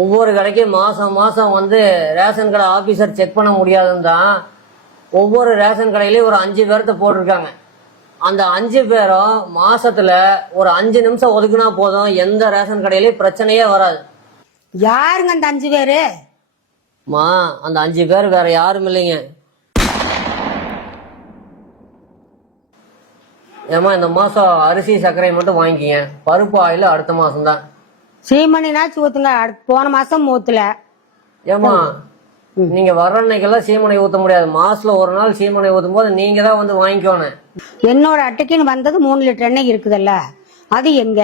ஒவ்வொரு கடைக்கும் மாசம் மாசம் வந்து ரேஷன் கடை ஆபீசர் செக் பண்ண முடியாதுன்னு தான் ஒவ்வொரு ரேஷன் கடையிலயும் ஒரு 5 பேர்த்த போட்டிருக்காங்க. அந்த 5 பேரும் மாசத்துல ஒரு 5 நிமிஷம் ஒதுக்குனா போதும், எந்த ரேஷன் கடையிலயும் பிரச்சனையே வராது. யாருங்க அந்த 5 பேரு? மா, அந்த 5 பேர் வேற யாரும் இல்லைங்க. ஏமா, இந்த மாசம் அரிசி சர்க்கரை மட்டும் வாங்கிக்கிங்க. பருப்பு ஆயில் அடுத்த மாசம் தான். சீமணினாச்சும் ஊத்துங்க, போன மாசம் ஊத்துல. ஏமா, நீங்க வர்ற அன்னைக்கெல்லாம் சீமனை ஊத்த முடியாது. மாசத்துல ஒரு நாள் சீமனை ஊத்தும் போது நீங்க தான் வந்து வாங்கிக்கோணும். என்னோட அட்டைக்குன்னு வந்தது 3 லிட்டர் எண்ணெய் இருக்குதுல்ல, அது எங்க?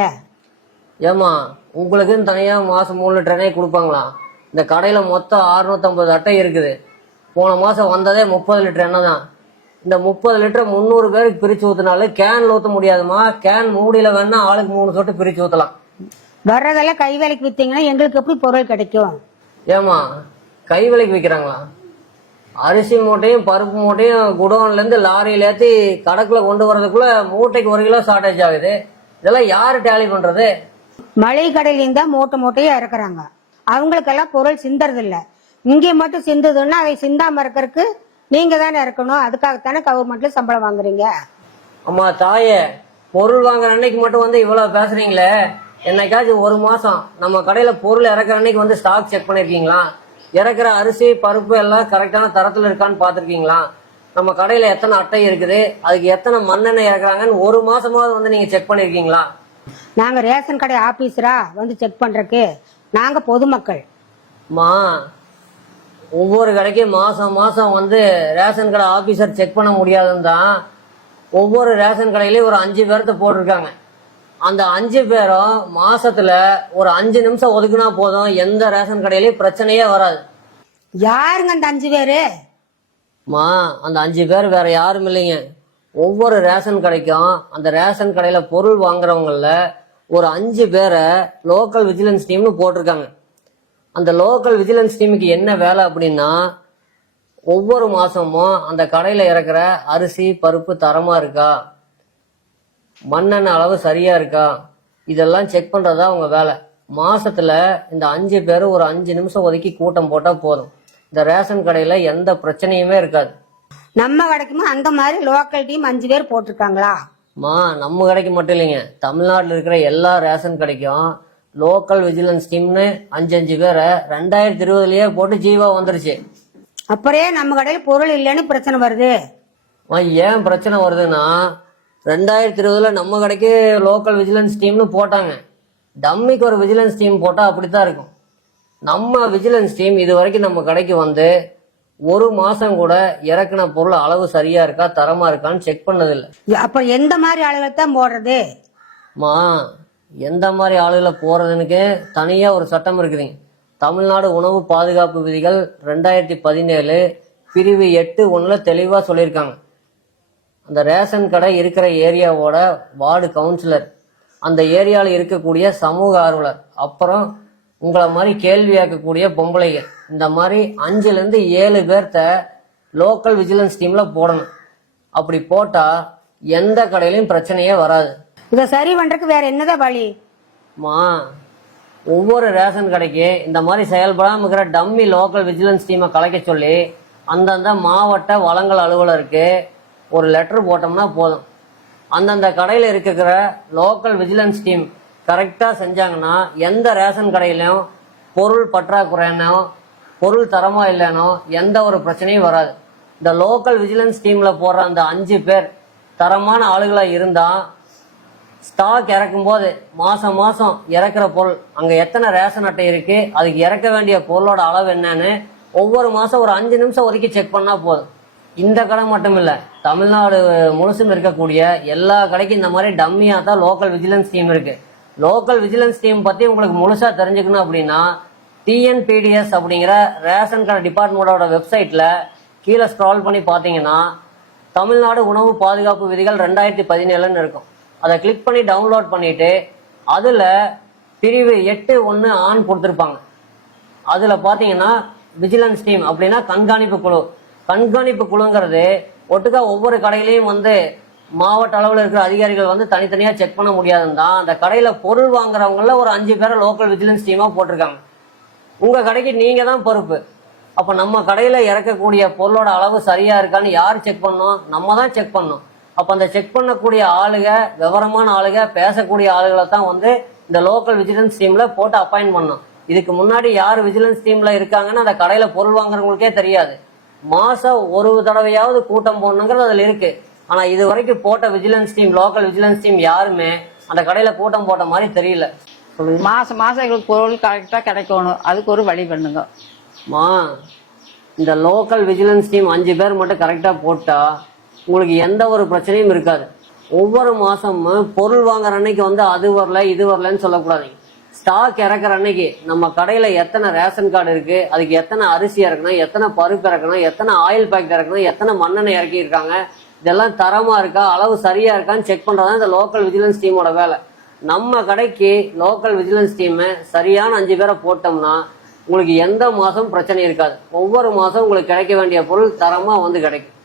ஏமா, உங்களுக்குன்னு தனியா மாசம் 3 லிட்டர் எண்ணெய் கொடுப்பாங்களா? இந்த கடையில மொத்தம் 650 அட்டை இருக்குது. போன மாசம் வந்ததே 30 லிட்டர் எண்ணெய் தான். இந்த 30 லிட்டர் 300 பேருக்கு பிரிச்சு ஊத்தினாலும் கேன்ல ஊத்த முடியாதுமா. கேன் மூடியில வேணா ஆளுக்கு 3 சொட்டு பிரிச்சு ஊத்தலாம். வர்றதெல்லாம் கை வேலைக்கு வித்தீங்கன்னா எங்களுக்கு எப்படி பொருள் கிடைக்கும்? ஏமா, கை விலைக்கு விற்கிறாங்களா? அரிசி மூட்டையும் பருப்பு மூட்டையும் குடோன்ல இருந்து லாரியில ஏற்றி கணக்குல கொண்டு வரதுக்குள்ள மூட்டைக்கு 1 கிலோ ஷார்டேஜ் ஆகுது. இதெல்லாம் யாரு டேலி பண்றது? மளிகை கடையில இருந்தா மூட்டையா இறக்குறாங்க. அவங்களுக்கெல்லாம் பொருள் சிந்தறது இல்ல. இங்கே மட்டும் சிந்துதுன்னா அதை சிந்தாம இருக்கறதுக்கு நீங்க தானே இருக்கணும். அதுக்காகத்தானே கவர்மெண்ட்ல சம்பளம் வாங்குறீங்க. அம்மா தாயே, பொருள் வாங்குற அன்னைக்கு மட்டும் வந்து இவ்வளவு பேசுறீங்களே, என்னைக்காச்சும் ஒரு மாசம் நம்ம கடையில பொருள் இறக்குற அன்னைக்கு வந்து ஸ்டாக் செக் பண்ணிருக்கீங்களா? இறக்குற அரிசி பருப்பு எல்லாம் கரெக்டான தரத்துல இருக்கான்னு பாத்திருக்கீங்களா? நம்ம கடையில எத்தனை அட்டை இருக்குது, அதுக்கு எத்தனை மண்ணெண்ணெய் இறக்குறாங்கன்னு ஒரு மாசமாவது வந்து நீங்க செக் பண்ணிருக்கீங்களா? நாங்க ரேஷன் கடை ஆபீசரா வந்து செக் பண்றதுக்கு? நாங்க பொதுமக்கள். மா, ஒவ்வொரு கடைக்கும் மாசம் மாசம் வந்து ரேஷன் கடை ஆபீசர் செக் பண்ண முடியாதுன்னு தான் ஒவ்வொரு ரேஷன் கடையிலயும் ஒரு 5 பேர்த்த போட்டிருக்காங்க. அந்த 5 பேரும் மாசத்துல ஒரு 5 நிமிஷம் ஒதுக்குனா போதும், எந்த ரேஷன் கடையிலயும் பிரச்சனையே வராது. யாருங்க அந்த 5 பேரு? மா, அந்த 5 பேர் வேற யாரும் இல்லைங்க. ஒவ்வொரு ரேஷன் கடைக்கும் அந்த ரேஷன் கடையில பொருள் வாங்குறவங்கள ஒரு 5 பேரை லோக்கல் விஜிலன்ஸ் டீம்னு போட்டிருக்காங்க. அந்த லோக்கல் விஜிலன்ஸ் டீமுக்கு என்ன வேலை அப்படின்னா, ஒவ்வொரு மாசமும் அந்த கடையில இறக்குற அரிசி பருப்பு தரமா இருக்கா, மண்ணெண்ணெய் அளவு சரியா இருக்கா, இதெல்லாம் செக் பண்றதா அவங்க வேலை. மாசத்துல இந்த 5 பேரும் ஒரு 5 நிமிஷம் ஒதுக்கி கூட்டம் போட்டா போதும், இந்த ரேஷன் கடையில எந்த பிரச்சனையுமே இருக்காது. நம்ம கடைக்குமா அந்த மாதிரி லோக்கல் டீம் 5 பேர் போட்டிருக்காங்களா? மா, நம்ம கடைக்கு மட்டும் இல்லைங்க, தமிழ்நாட்டில் இருக்கிற எல்லா ரேஷன் கடைக்கும் லோக்கல் விஜிலன்ஸ் டீம்னு 5 பேரை 2020லயே போட்டு ஜீவா வந்துருச்சு. அப்புறம் நம்ம கடையில பொருள் இல்லைன்னு பிரச்சனை வருது? ஏன் பிரச்சனை வருதுன்னா, 2020ல நம்ம கடைக்கு லோக்கல் விஜிலன்ஸ் டீம்னு போட்டாங்க. டம்மிக்கு ஒரு விஜிலன்ஸ் டீம் போட்டா அப்படித்தான் இருக்கும். நம்ம விஜிலன்ஸ் டீம் இது வரைக்கும் நம்ம கடைக்கு வந்து ஒரு மாசம் கூட இறக்குன பொருள் அளவு சரியா இருக்கா தரமா இருக்கான்னு செக் பண்ணதில்லை. அப்ப எந்த மாதிரி ஆளுகளை தான் போடுறது? மா, எந்த மாதிரி ஆளுகளை போறதுன்னு தனியா ஒரு சட்டம் இருக்குதுங்க. தமிழ்நாடு உணவு பாதுகாப்பு விதிகள் 2017 பிரிவு 8(1) தெளிவா சொல்லியிருக்காங்க. அந்த ரேஷன் கடை இருக்கிற ஏரியாவோட வார்டு கவுன்சிலர், அந்த ஏரியாவில் இருக்கக்கூடிய சமூக ஆர்வலர், அப்புறம் உங்களை மாதிரி கேள்வி கேட்கக்கூடிய பொம்பளைங்க, இந்த மாதிரி 5ல இருந்து 7 பேர்த்த லோக்கல் விஜிலன்ஸ் டீம்ல போடணும். அப்படி போட்டா எந்த கடையிலயும் பிரச்சனையே வராது. இதை சரி பண்றதுக்கு வேற என்னதான் வழி? மா, ஒவ்வொரு ரேஷன் கடைக்கு இந்த மாதிரி செயல்படாம இருக்கிற டம்மி லோக்கல் விஜிலன்ஸ் டீமை கலைக்க சொல்லி அந்தந்த மாவட்ட வழங்கல் அலுவலருக்கு ஒரு லெட்டர் போட்டோம்னா போதும். அந்தந்த கடையில் இருக்கிற லோக்கல் விஜிலன்ஸ் டீம் கரெக்டாக செஞ்சாங்கன்னா எந்த ரேஷன் கடையிலையும் பொருள் பற்றாக்குறைனோ பொருள் தரமா இல்லைனோ எந்த ஒரு பிரச்சனையும் வராது. இந்த லோக்கல் விஜிலன்ஸ் டீம்ல போடுற அந்த 5 பேர் தரமான ஆளுகளா இருந்தா ஸ்டாக் இறக்கும் போது மாசம் மாசம் இறக்குற பொருள் அங்க எத்தனை ரேஷன் அட்டை இருக்கு, அதுக்கு இறக்க வேண்டிய பொருளோட அளவு என்னன்னு ஒவ்வொரு மாசம் ஒரு 5 நிமிஷம் ஒதுக்கி செக் பண்ணா போதும். இந்த கடை மட்டும் இல்ல, தமிழ்நாடு முழுசும் இருக்கக்கூடிய எல்லா கடைக்கும் இந்த மாதிரி டம்மியா தான் லோக்கல் விஜிலன்ஸ் டீம் இருக்கு. லோக்கல் விஜிலன்ஸ் டீம் பத்தி உங்களுக்கு முழுசா தெரிஞ்சுக்கணும் அப்படின்னா டிஎன்பிடிஎஸ் அப்படிங்கிற ரேஷன் கடை டிபார்ட்மெண்டோட வெப்சைட்ல கீழே ஸ்க்ரால் பண்ணி பாத்தீங்கன்னா தமிழ்நாடு உணவு பாதுகாப்பு விதிகள் 2017 இருக்கும். அதை கிளிக் பண்ணி டவுன்லோட் பண்ணிட்டு அதுல பிரிவு 8(1) ஆன் கொடுத்துருப்பாங்க. அதுல பாத்தீங்கன்னா விஜிலன்ஸ் டீம் அப்படின்னா கண்காணிப்பு குழு. கண்காணிப்பு குழுங்கிறது ஒட்டுக்கா ஒவ்வொரு கடையிலையும் வந்து மாவட்ட அளவில் இருக்கிற அதிகாரிகள் வந்து தனித்தனியா செக் பண்ண முடியாதுன்னு தான் அந்த கடையில பொருள் வாங்குறவங்கள ஒரு 5 பேரை லோக்கல் விஜிலன்ஸ் டீமா போட்டிருக்காங்க. உங்க கடைக்கு நீங்க தான் பொறுப்பு. அப்ப நம்ம கடையில இறக்கக்கூடிய பொருளோட அளவு சரியா இருக்கான்னு யார் செக் பண்ணணும்? நம்ம தான் செக் பண்ணணும். அப்ப அந்த செக் பண்ணக்கூடிய ஆளுக, விவரமான ஆளுக, பேசக்கூடிய ஆளுகளை தான் வந்து இந்த லோக்கல் விஜிலன்ஸ் டீம்ல போட்டு அப்பாயின்ட் பண்ணணும். இதுக்கு முன்னாடி யார் விஜிலன்ஸ் டீம்ல இருக்காங்கன்னு அந்த கடையில பொருள் வாங்குறவங்களுக்கே தெரியாது. மாசம் ஒரு தடவையாவது கூட்டம் போடணுங்கிறது அதுல இருக்கு. ஆனா இது வரைக்கும் போட்ட vigilance team, local vigilance team யாருமே அந்த கடையில கூட்டம் போட்ட மாதிரி தெரியல. மாசம் மாசம் எங்களுக்கு பொருள் கரெக்டா கிடைக்கணும், அதுக்கு ஒரு வழி பண்ணுங்க. இந்த லோக்கல் விஜிலன்ஸ் டீம் 5 பேர் மட்டும் கரெக்டா போட்டா உங்களுக்கு எந்த ஒரு பிரச்சனையும் இருக்காது. ஒவ்வொரு மாசமும் பொருள் வாங்குற அன்னைக்கு வந்து அது வரல இது வரலன்னு சொல்லக்கூடாதீங்க. ஸ்டாக் இறக்குற அன்னைக்கு நம்ம கடையில எத்தனை ரேஷன் கார்டு இருக்கு, அதுக்கு எத்தனை அரிசி இறக்கணும், எத்தனை பருப்பு இறக்கணும், எத்தனை ஆயில் பாக்கெட் இறக்கணும், எத்தனை மண்ணெண்ணெய் இறக்கி இருக்காங்க, இதெல்லாம் தரமா இருக்கா, அளவு சரியா இருக்கான்னு செக் பண்றதா இந்த லோக்கல் விஜிலன்ஸ் டீமோட வேலை. நம்ம கடைக்கு லோக்கல் விஜிலன்ஸ் டீம் சரியான 5 பேரை போட்டோம்னா உங்களுக்கு எந்த மாசம் பிரச்சனை இருக்காது. ஒவ்வொரு மாசம் உங்களுக்கு கிடைக்க வேண்டிய பொருள் தரமா வந்து கிடைக்கும்.